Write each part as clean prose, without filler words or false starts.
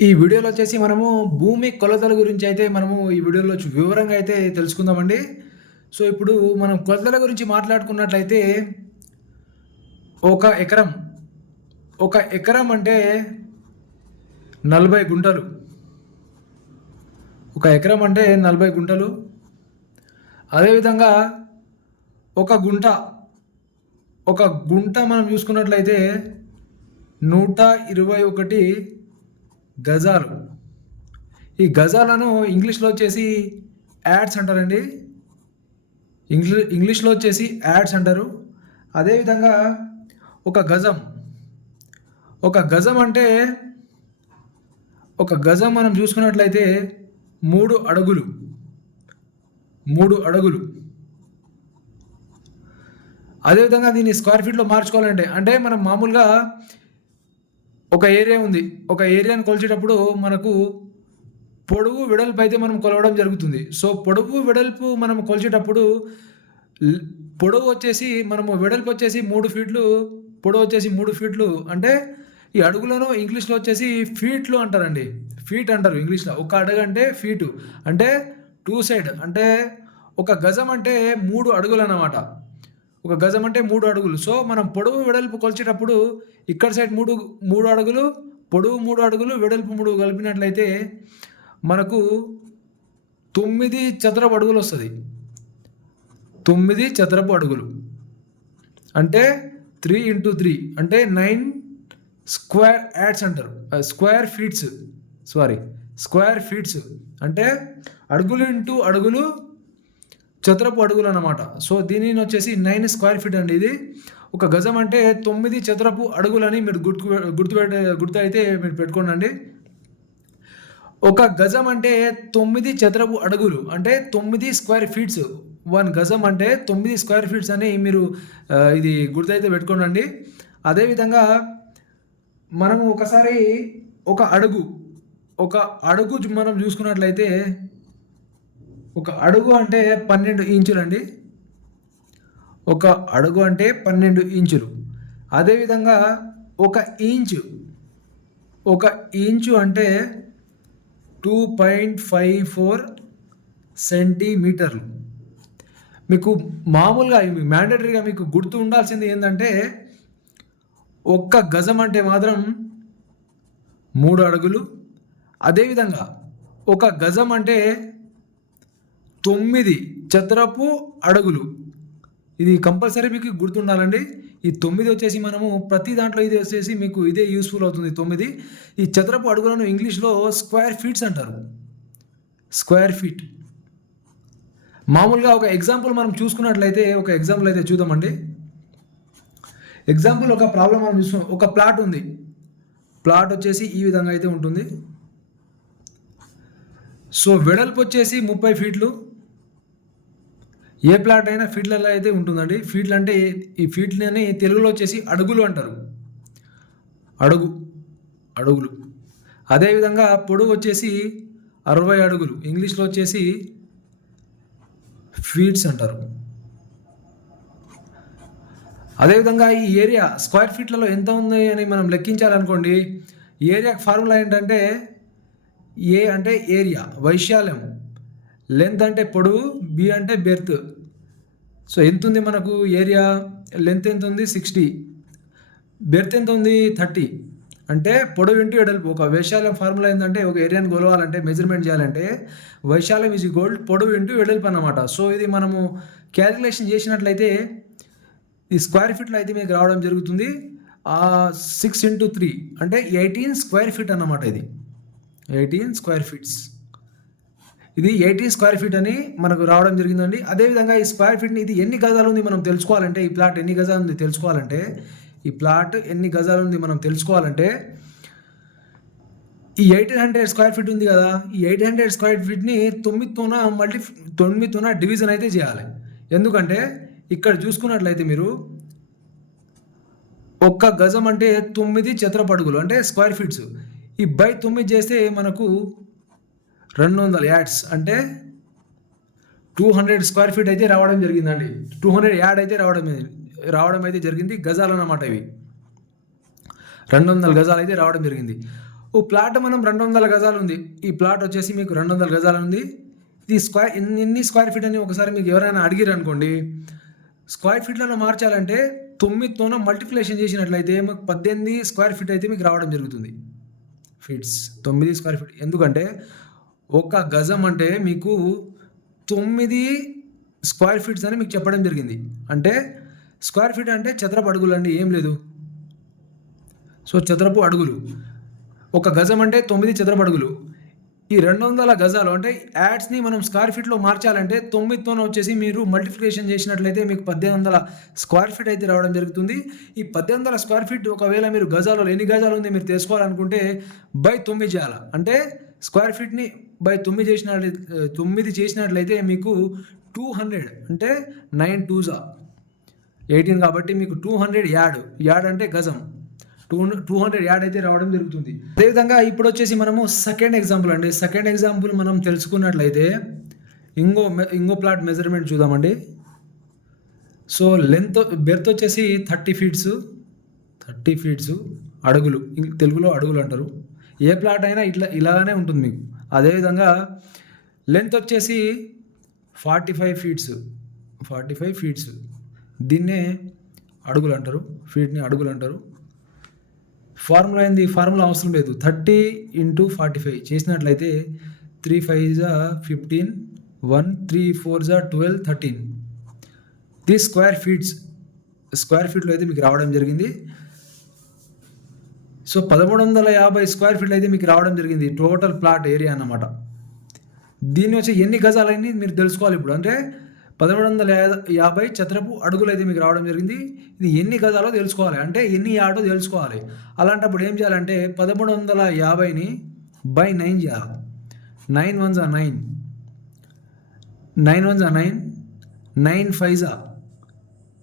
ఈ వీడియోలో వచ్చేసి మనము భూమి కొలతల గురించి అయితే మనము ఈ వీడియోలో వివరంగా అయితే తెలుసుకుందామండి. సో, ఇప్పుడు మనం కొలతల గురించి మాట్లాడుకున్నట్లయితే ఒక ఎకరం, ఒక ఎకరం అంటే 40 గుంటలు. ఒక ఎకరం అంటే 40 గుంటలు. అదేవిధంగా ఒక గుంట, ఒక గుంట మనం చూసుకున్నట్లయితే 121 గజాలు. ఈ గజాలను ఇంగ్లీష్‌లో వచ్చేసి యాడ్స్ అంటారండి. ఇంగ్లీష్‌లో వచ్చేసి యాడ్స్ అంటారు. అదేవిధంగా ఒక గజం, ఒక గజం అంటే ఒక గజం మనం చూసుకున్నట్లయితే 3 అడుగులు. 3 అడుగులు. అదేవిధంగా దీన్ని స్క్వేర్ ఫీట్‌లో మార్చుకోవాలంటే అంటే మనం మామూలుగా ఒక ఏరియా ఉంది. ఒక ఏరియాని కొలిచేటప్పుడు మనకు పొడవు, వెడల్పు అయితే మనం కొలవడం జరుగుతుంది. సో, పొడవు, వెడల్పు మనం కొలిచేటప్పుడు పొడవు వచ్చేసి వెడల్పు వచ్చేసి 3 ఫీట్లు, పొడవు వచ్చేసి 3 ఫీట్లు అంటే ఈ అడుగులను ఇంగ్లీష్‌లో వచ్చేసి ఫీట్లు అంటారండి. ఫీట్ అంటారు ఇంగ్లీష్‌లో. ఒక అడుగు అంటే ఫీటు. అంటే 2 సైడ్ అంటే ఒక గజం అంటే 3 అడుగులన్నమాట. ఒక గజం అంటే 3 అడుగులు. సో, మనం పొడవు, వెడల్పు కొలిచేటప్పుడు ఇక్కడ సైడ్ 3 అడుగులు, పొడవు 3 అడుగులు, వెడల్పు 3 కలిపినట్లయితే మనకు 9 చదరపు అడుగులొస్తది. 9 చదరపు అడుగులు. అంటే 3 అంటే 9 స్క్వేర్ యాడ్స్ అంటారు. Square feets. Square feets. అంటే అడుగులు ఇంటూ అడుగులు చదరపు అడుగులు అన్నమాట. సో, దీనిని వచ్చేసి 9 స్క్వేర్ ఫీట్ అండి ఇది. ఒక గజం అంటే 9 చదరపు అడుగులని మీరు గుర్తు అయితే మీరు పెట్టుకోండి. ఒక గజం అంటే 9 చదరపు అడుగులు అంటే 9 స్క్వేర్ ఫీట్స్. 1 గజం అంటే 9 స్క్వేర్ ఫీట్స్ అని మీరు ఇది గుర్తయితే పెట్టుకోండి. అదేవిధంగా మనము ఒకసారి ఒక అడుగు మనం చూసుకున్నట్లయితే ఒక అడుగు అంటే 12 ఇంచులండి. ఒక అడుగు అంటే 12 ఇంచులు. అదేవిధంగా ఒక ఇంచు అంటే 2.54 సెంటీమీటర్లు. మీకు మామూలుగా మ్యాండేటరీగా మీకు గుర్తు ఉండాల్సింది ఏంటంటే ఒక్క గజం అంటే మాత్రం 3 అడుగులు. అదేవిధంగా ఒక గజం అంటే 9 చదరపు అడుగులు. ఇది కంపల్సరీ మీకు గుర్తుండాలండి. ఈ 9 వచ్చేసి మనము ప్రతి దాంట్లో ఇది వచ్చేసి మీకు ఇదే యూస్‌ఫుల్ అవుతుంది 9. ఈ చదరపు అడుగులను ఇంగ్లీష్‌లో స్క్వేర్ ఫీట్స్ అంటారు. Square feet. మామూలుగా ఒక ఎగ్జాంపుల్ మనం చూసుకున్నట్లయితే ఒక ఎగ్జాంపుల్ అయితే చూద్దామండి. ఎగ్జాంపుల్ ఒక ప్రాబ్లమ్ మనం చూసుకున్నాం. ఒక ప్లాట్ ఉంది. ప్లాట్ వచ్చేసి ఈ విధంగా అయితే ఉంటుంది. సో, వెడల్పు వచ్చేసి 30 ఫీట్లు. ఏ ప్లాట్ అయినా ఫీట్లలో అయితే ఉంటుందండి. ఫీట్లు అంటే ఈ ఫీట్లని తెలుగులో వచ్చేసి అడుగులు అంటారు. అడుగులు. అదేవిధంగా పొడవు వచ్చేసి 60 అడుగులు. ఇంగ్లీష్‌లో వచ్చేసి ఫీట్స్ అంటారు. అదేవిధంగా ఈ ఏరియా స్క్వేర్ ఫీట్లలో ఎంత ఉంది అని మనం లెక్కించాలనుకోండి. ఏరియాకి ఫార్ములా ఏంటంటే ఏ అంటే ఏరియా, వైశాల్యం, లెంత్ అంటే పొడవు, బి అంటే బెర్త్. సో, ఎంత ఉంది మనకు ఏరియా? లెంత్ ఎంత ఉంది? 60. బెర్త్ ఎంత ఉంది? 30. అంటే పొడవు ఇంటూ వెడల్పు. ఒక వైశాల్యం ఫార్ములా ఏంటంటే ఒక ఏరియాని కొలవాలంటే మెజర్మెంట్ చేయాలంటే వైశాల్యం ఈజ్ ఈక్వల్ పొడవు ఇంటూ వెడల్పు అన్నమాట. సో, ఇది మనము క్యాలిక్యులేషన్ చేసినట్లయితే ఈ స్క్వేర్ ఫీట్లో అయితే మీకు రావడం జరుగుతుంది. 6 × 3 అంటే 18 స్క్వేర్ ఫీట్ అన్నమాట ఇది. 18 స్క్వేర్ ఫీట్స్. ఇది 18 స్క్వేర్ ఫీట్ అని మనకు రావడం జరిగిందండి. అదేవిధంగా ఈ స్క్వేర్ ఫీట్‌ని ఇది ఎన్ని గజాలు ఉంది మనం తెలుసుకోవాలంటే ఈ ప్లాట్ ఎన్ని గజాలు ఉంది తెలుసుకోవాలంటే ఈ 1800 స్క్వేర్ ఫీట్ ఉంది కదా! ఈ 1800 స్క్వేర్ ఫీట్‌ని 9తోన డివిజన్ అయితే చేయాలి. ఎందుకంటే ఇక్కడ చూసుకున్నట్లయితే మీరు ఒక్క గజం అంటే 9 చదరపు అడుగులు అంటే స్క్వేర్ ఫీట్స్. ఈ బై 9 చేస్తే మనకు 200 యాడ్స్ అంటే 200 స్క్వేర్ ఫీట్ అయితే రావడం జరిగిందండి. 200 యాడ్ అయితే రావడం అయితే జరిగింది. గజాలు అన్నమాట ఇవి. 200 గజాలు అయితే రావడం జరిగింది. ఓ ప్లాట్ మనం 200 గజాలు ఉంది. ఈ ప్లాట్ వచ్చేసి మీకు 200 గజాలు ఉంది. ఇది ఎన్ని స్క్వేర్ ఫీట్ అని ఒకసారి మీకు ఎవరైనా అడిగిరు అనుకోండి, స్క్వేర్ ఫీట్లలో మార్చాలంటే 9తోనో మల్టిప్లికేషన్ చేసినట్లయితే మీకు 18 స్క్వేర్ ఫీట్ అయితే మీకు రావడం జరుగుతుంది. Feets 9 square feet. ఎందుకంటే ఒక గజం అంటే మీకు 9 స్క్వేర్ ఫీట్స్ అని మీకు చెప్పడం జరిగింది. అంటే స్క్వేర్ ఫీట్ అంటే చదరపు అడుగులు అండి, ఏం లేదు. సో చదరపు అడుగులు, ఒక గజం అంటే 9 చదరపు అడుగులు. ఈ 200 గజాలు అంటే యాడ్స్ని మనం స్క్వేర్ ఫీట్లో మార్చాలంటే 9తోనే వచ్చేసి మీరు మల్టిప్లికేషన్ చేసినట్లయితే మీకు 1800 స్క్వేర్ ఫీట్ అయితే రావడం జరుగుతుంది. ఈ 1800 స్క్వేర్ ఫీట్ ఒకవేళ మీరు గజాలలో ఎన్ని గజాలు ఉంది మీరు తెలుసుకోవాలనుకుంటే బై 9 చేయాలి. అంటే స్క్వేర్ ఫీట్ని బై 9 చేసినట్లయితే మీకు 200 అంటే 9 2s 18 కాబట్టి మీకు 200 యాడ్ అంటే గజం 200 యాడ్ అయితే రావడం జరుగుతుంది. అదేవిధంగా ఇప్పుడు వచ్చేసి మనము సెకండ్ ఎగ్జాంపుల్ మనం తెలుసుకున్నట్లయితే ఇంకో ప్లాట్ మెజర్మెంట్ చూద్దామండి. సో బెర్త్ వచ్చేసి 30 ఫీట్స్ అడుగులు, తెలుగులో అడుగులు అంటారు. ఏ ప్లాట్ అయినా ఇలానే ఉంటుంది మీకు. అదేవిధంగా లెంత్ వచ్చేసి 45 ఫీట్స్, దీన్నే అడుగులు అంటారు, ఫీట్ని అడుగులు అంటారు. ఫార్ములా అవసరం లేదు. 30 × 45 చేసినట్లయితే 3 5s 15, 1 3 4s 12, 13. ఇది స్క్వేర్ ఫీట్లో అయితే మీకు రావడం జరిగింది. సో 1350 స్క్వేర్ ఫీట్లు అయితే మీకు రావడం జరిగింది టోటల్ ప్లాట్ ఏరియా అన్నమాట. దీన్ని వచ్చి ఎన్ని గజాలని మీరు తెలుసుకోవాలి ఇప్పుడు. అంటే 1350 చదరపు అడుగులు అయితే మీకు రావడం జరిగింది. ఇది ఎన్ని గజాలో తెలుసుకోవాలి, అంటే ఎన్ని యార్డో తెలుసుకోవాలి. అలాంటప్పుడు ఏం చేయాలంటే 1350ని బై 9 చేయాలి. 9 1s 9, 9 1s 9, 9 5s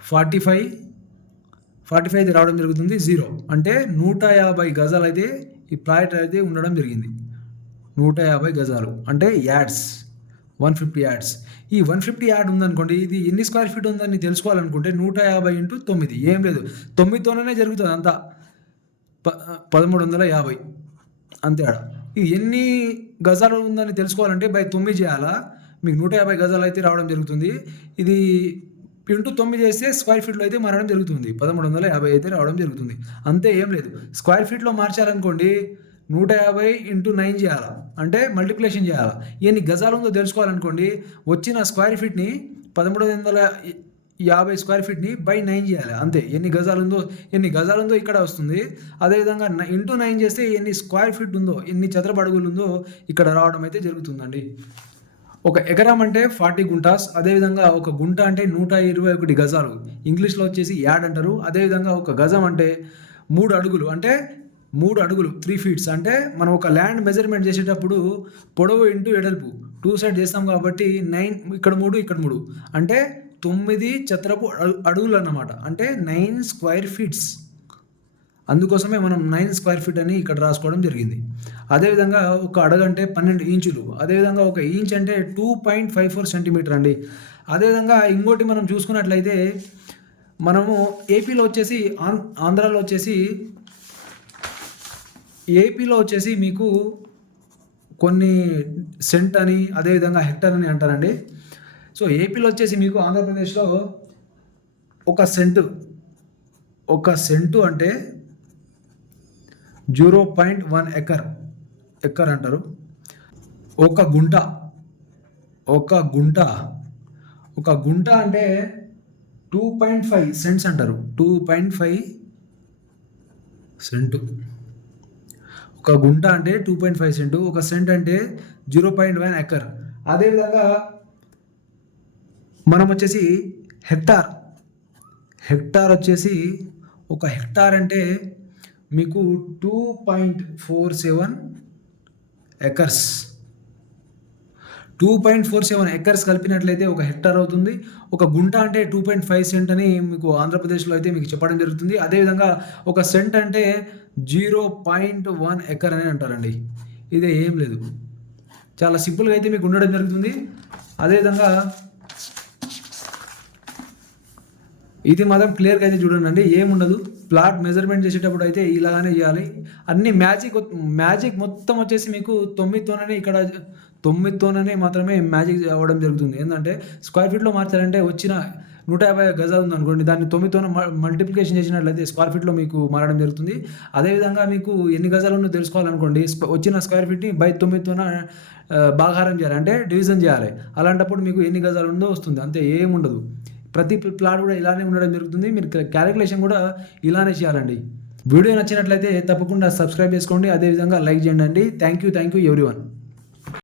45 అయితే రావడం జరుగుతుంది. 0 అంటే 150 గజాలు అయితే ఈ ప్లాట్ అయితే ఉండడం జరిగింది. 150 గజాలు అంటే యాడ్స్ 150 యాడ్స్. ఈ 150 యాడ్ ఉందనుకోండి, ఇది ఎన్ని స్క్వేర్ ఫీట్ ఉందని తెలుసుకోవాలనుకుంటే 150 × 9, ఏం లేదు 9తోనే జరుగుతుంది అంతా. 1350 అంతే ఆడ. ఇది ఎన్ని గజాలు ఉందని తెలుసుకోవాలంటే బై 9 చేయాలా, మీకు 150 గజాలు అయితే రావడం జరుగుతుంది. ఇది × 9 చేస్తే స్క్వేర్ ఫీట్లో అయితే మారడం జరుగుతుంది. 1350 అయితే రావడం జరుగుతుంది. అంతే, ఏం లేదు. స్క్వేర్ ఫీట్లో మార్చాలనుకోండి 150 × 9 చేయాలి, అంటే మల్టిప్లికేషన్ చేయాలి. ఎన్ని గజాలు ఉందో తెలుసుకోవాలనుకోండి, వచ్చిన స్క్వేర్ ఫీట్ని 1350 స్క్వేర్ ఫీట్ని బై 9 చేయాలి. అంతే, ఎన్ని గజాలు ఉందో ఇక్కడ వస్తుంది. అదేవిధంగా × 9 చేస్తే ఎన్ని స్క్వేర్ ఫీట్ ఉందో, ఎన్ని చదరపు అడుగులు ఉందో ఇక్కడ రావడం అయితే జరుగుతుందండి. ఒక ఎకరం అంటే 40 గుంటాస్. అదేవిధంగా ఒక గుంట అంటే 121 గజాలు, ఇంగ్లీష్లో వచ్చేసి యాడ్ అంటారు. అదేవిధంగా ఒక గజం అంటే 3 అడుగులు, అంటే 3 అడుగులు 3 ఫీట్స్. అంటే మనం ఒక ల్యాండ్ మెజర్మెంట్ చేసేటప్పుడు పొడవు ఇంటూ వెడల్పు 2 సైడ్ చేస్తాం కాబట్టి 9 ఇక్కడ 3 అంటే 9 చదరపు అడుగులు అన్నమాట. అంటే 9 స్క్వేర్ ఫీట్స్. అందుకోసమే మనం 9 స్క్వేర్ ఫీట్ అని ఇక్కడ రాసుకోవడం జరిగింది. అదేవిధంగా ఒక అడుగు అంటే 12 ఇంచులు. అదేవిధంగా ఒక ఇంచ్ అంటే 2.54 సెంటీమీటర్ అండి. అదేవిధంగా ఇంకోటి మనం చూసుకున్నట్లయితే మనము ఏపీలో వచ్చేసి ఆంధ్రాలో వచ్చేసి మీకు కొన్ని సెంట్ అని, అదేవిధంగా హెక్టర్ అని అంటారండి. సో ఏపీలో వచ్చేసి మీకు ఆంధ్రప్రదేశ్లో ఒక సెంటు అంటే 0.1 ఎకర్ అంటారు. ఒక గుంట అంటే 2.5 సెంట్స్ అంటారు. 2.5 సెంటు. ఒక గుంట అంటే 2.5 సెంటు. ఒక సెంట్ అంటే 0.1 ఎకర్. అదేవిధంగా మనం వచ్చేసి హెక్టార్ వచ్చేసి ఒక హెక్టార్ అంటే మీకు 2.47 ఎకర్స్. 2.47 ఎకర్స్ కలిపినట్లయితే ఒక హెక్టార్ అవుతుంది. ఒక గుంట అంటే 2.5 సెంట్ అని మీకు ఆంధ్రప్రదేశ్లో అయితే మీకు చెప్పడం జరుగుతుంది. అదేవిధంగా ఒక సెంట్ అంటే 0.1 ఎకర్ అని అంటారండి. ఇదే, ఏం లేదు, చాలా సింపుల్గా అయితే మీకు ఉండడం జరుగుతుంది. అదేవిధంగా ఇది మాత్రం క్లియర్గా అయితే చూడండి, ఏముండదు. ప్లాట్ మెజర్మెంట్ చేసేటప్పుడు అయితే ఇలాగానే చేయాలి. అన్ని మ్యాజిక్ మొత్తం వచ్చేసి మీకు 9తోనే ఇక్కడ 9తోనే మాత్రమే మ్యాజిక్ అవ్వడం జరుగుతుంది. ఏంటంటే స్క్వేర్ ఫీట్లో మార్చాలంటే వచ్చిన 150 గజాలు ఉందనుకోండి, దాన్ని 9తోనే మల్టిప్లికేషన్ చేసినట్లయితే స్క్వేర్ ఫీట్లో మీకు మారడం జరుగుతుంది. అదేవిధంగా మీకు ఎన్ని గజాలు ఉన్నో తెలుసుకోవాలనుకోండి, వచ్చిన స్క్వేర్ ఫీట్ని బై 9తోన భాగాహారం చేయాలి, అంటే డివిజన్ చేయాలి. అలాంటప్పుడు మీకు ఎన్ని గజాలు ఉందో వస్తుంది, అంతే, ఏముండదు. ప్రతి ప్లాట్ కూడా ఇలానే ఉండడం జరుగుతుంది. మీరు క్యాలిక్యులేషన్ కూడా ఇలానే చేయాలండి. వీడియో నచ్చినట్లయితే తప్పకుండా సబ్స్క్రైబ్ చేసుకోండి, అదేవిధంగా లైక్ చేయండి. Thank you everyone.